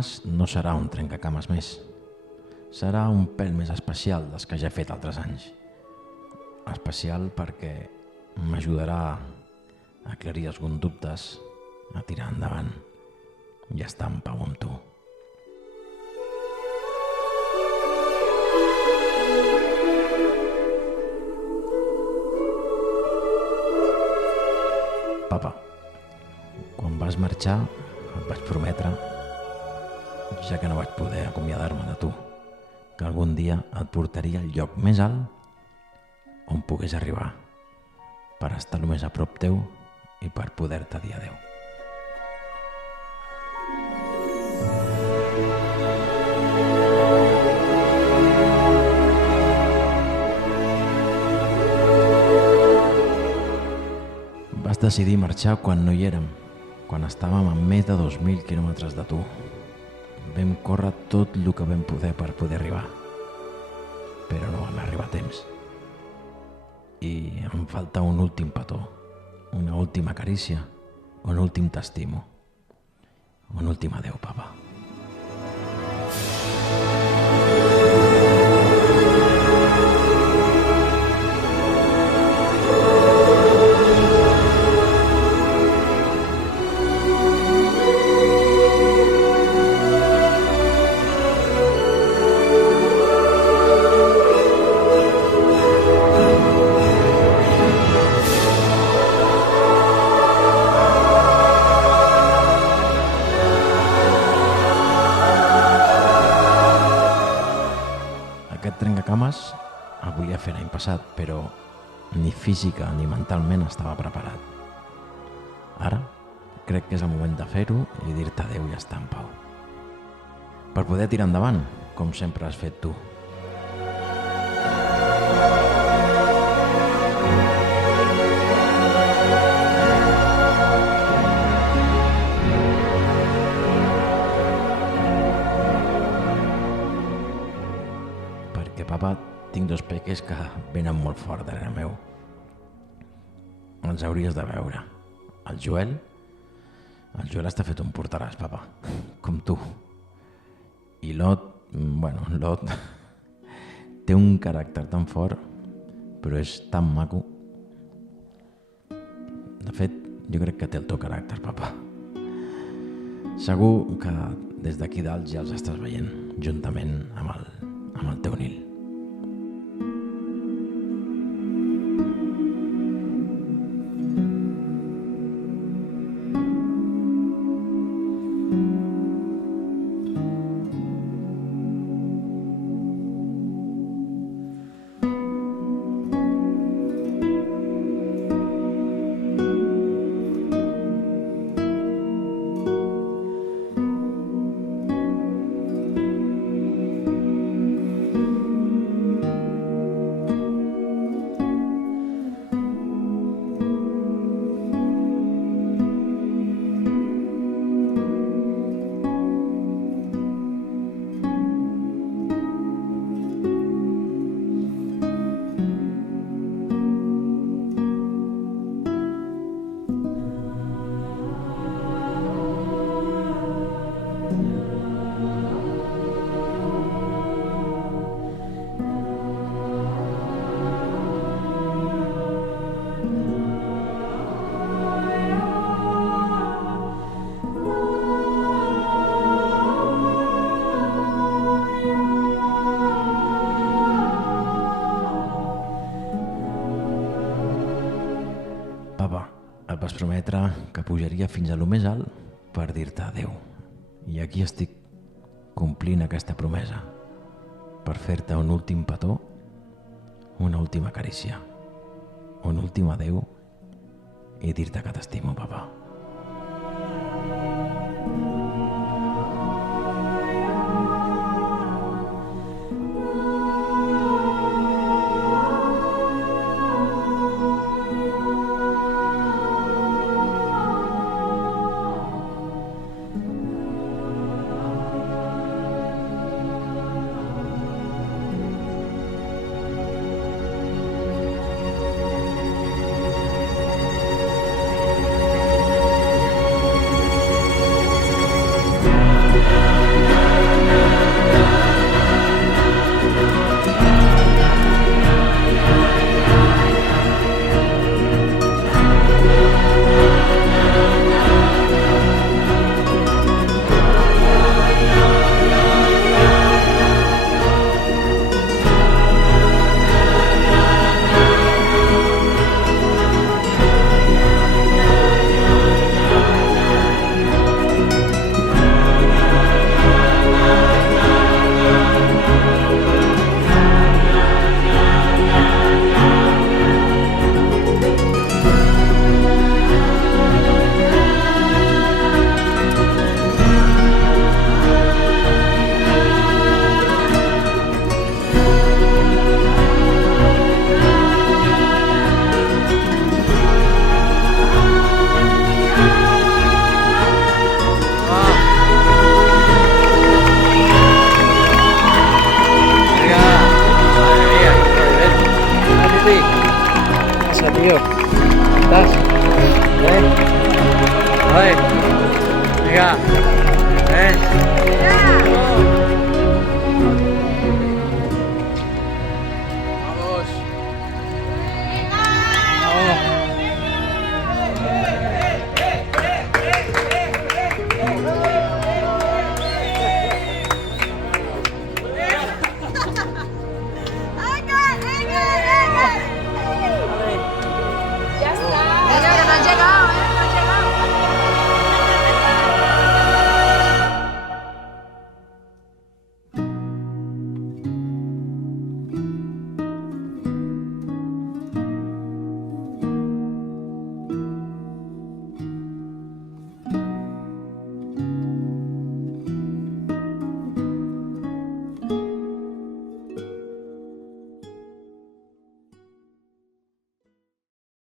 trencacames no serà un trencacames més. Serà un pèl més especial dels que ja he fet altres anys. Especial perquè m'ajudarà a aclarir alguns dubtes, a tirar endavant i a estar en pau amb tu. Papa, quan vas marxar et vaig prometre, ja que no vaig poder acomiadar-me de tu, que algun dia et portaria al lloc més alt on pogués arribar, per estar el més a prop teu i per poder-te dir adeu. Vas decidir marxar quan no hi érem, quan estàvem a més de 2.000 quilòmetres de tu. Vam córrer tot el que vam poder per poder arribar, però no vam arribar a temps. I em falta un últim petó, una última carícia, un últim t'estimo, un últim adeu, papa. Aquest trencacames el volia fer l'any passat, però ni física ni mentalment estava preparat. Ara crec que és el moment de fer-ho i dir-te adeu i estar en pau. Per poder tirar endavant, com sempre has fet tu. Perquè, papa, tinc dos peques que venen molt fort darrere meu. Els hauries de veure. El Joel està fet un portaràs, papa, com tu. I l'Ot, l'Ot té un caràcter tan fort, però és tan maco. De fet, jo crec que té el teu caràcter, papa. Segur que des d'aquí dalt ja els estàs veient, juntament amb el teu Nil. Papa, et vas prometre que pujaria fins a lo més alt per dir-te adeu. I aquí estic complint aquesta promesa, per fer-te un últim petó, una última carícia, un últim adeu i dir-te que t'estimo, papa. tío. ¿Estás? Joder. Venga.